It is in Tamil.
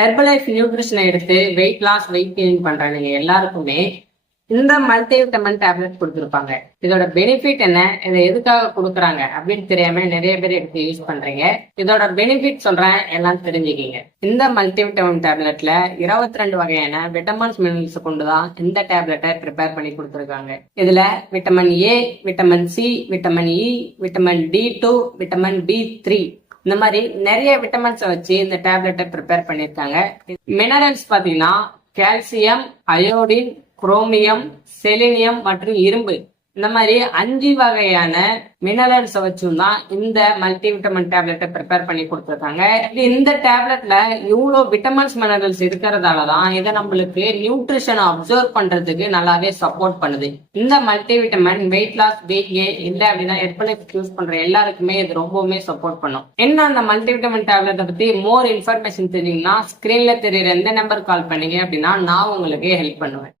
ஹெர்பலைஃப் நியூட்ரிஷனை எடுத்து வெயிட் லாஸ் வெயிட் கெயின் பண்றீங்க எல்லாருக்குமே இந்த மல்டி விட்டமின் டேப்லெட் கொடுத்துருப்பாங்க. இதோட பெனிஃபிட் என்ன, இதை எதுக்காக கொடுக்குறாங்க அப்படின்னு தெரியாம நிறைய பேர் எடுத்து யூஸ் பண்றீங்க. இதோட பெனிஃபிட் சொல்றேன், எல்லாம் தெரிஞ்சுக்கிங்க. இந்த மல்டி விட்டமின் டேப்லெட்ல 22 வகையான விட்டமின்ஸ் மினரல்ஸ் கொண்டுதான் இந்த டேப்லெட்டை ப்ரிப்பேர் பண்ணி கொடுத்துருக்காங்க. இதுல vitamin A, vitamin C, vitamin E, vitamin D2, vitamin B3 இந்த மாதிரி நிறைய விட்டமின்ஸை வச்சு இந்த டேப்லெட்டை ப்ரிப்பேர் பண்ணியிருக்காங்க. மினரல்ஸ் பார்த்தீங்கன்னா கால்சியம், அயோடின், குரோமியம், செலினியம் மற்றும் இரும்பு இந்த மாதிரி 5 வகையான மினரல்ஸை வச்சும் தான் இந்த மல்டி விட்டமின் டேப்லெட்டை ப்ரிப்பேர் பண்ணி கொடுத்துருக்காங்க. இந்த டேப்லெட்ல இவ்வளோ விட்டமின்ஸ் மினரல்ஸ் இருக்கிறதால தான் இதை நம்மளுக்கு நியூட்ரிஷனை அப்சர்வ் பண்றதுக்கு நல்லாவே சப்போர்ட் பண்ணுது. இந்த multivitamin weight loss weight gain இல்லை அப்படின்னா ஹெர்பலைஃப் யூஸ் பண்ற எல்லாருக்குமே இது ரொம்பவுமே சப்போர்ட் பண்ணும். என்ன அந்த மல்டி விட்டமின் டேப்லெட்டை பத்தி மோர் இன்ஃபர்மேஷன் தெரியுங்கன்னா ஸ்கிரீன்ல தெரியுற எந்த நம்பர் கால் பண்ணீங்க அப்படின்னா நான் உங்களுக்கு ஹெல்ப் பண்ணுவேன்.